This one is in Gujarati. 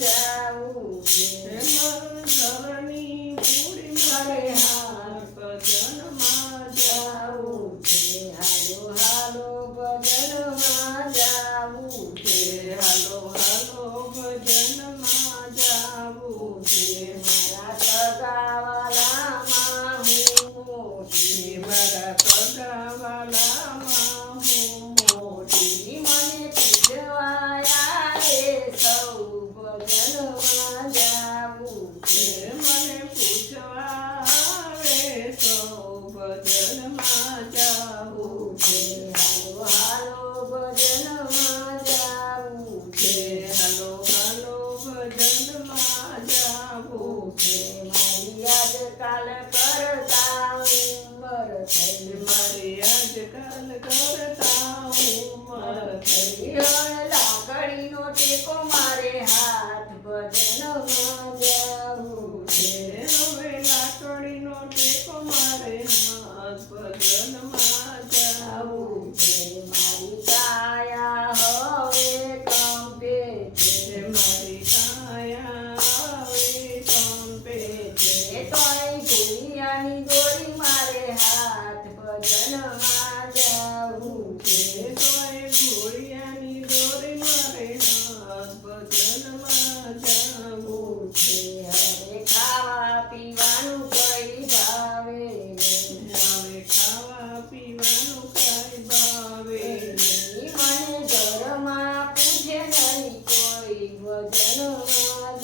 જાવું છે ધરની પૂરી મારે હાથ ભજનમાં જાવું છે હાલો હાલો ભજનમાં જાવું છે હાલો હાલો ભજનમાં જાવું છે મારા સગાવાલામાં હું મોટી મારા સગાવાલામાં હું મોટી મને પૂજવા આવે સૌ ભજનમાં જાવું છે મને પૂછવા આવે સૌ ભજનમાં જાવું છે હાલો હાલો ભજનમાં જાવું છે હાલો હાલો ભજનમાં જાવું છે મારી આજકાલ કરતા ઉંમર થઈ મારી આજકાલ કરતા ઉંમર થઈ લાકડીનો ટેકો મારે હાથ ભજનમાં જાવું છે હવે લાકડીનો ટેકો મારે હાથ ભજનમાં જાવું છે મારી કાયા હવે કંપે છે મારી કાયા હવે કંપે છે તોય ગુડિયાની દોરી મારે હાથ ભજનમાં જાવું છે તોય ઘોડિયાની દોરી મારે હાથ ભજનમાં જાવું છે હવે ખાવા પીવાનું કઈ ભાવે નહીં. હવે ખાવા પીવાનું કાંઈ ભાવે નહીં. મને ઘરમાં પૂછે નહીં કોઈ ભજનમાં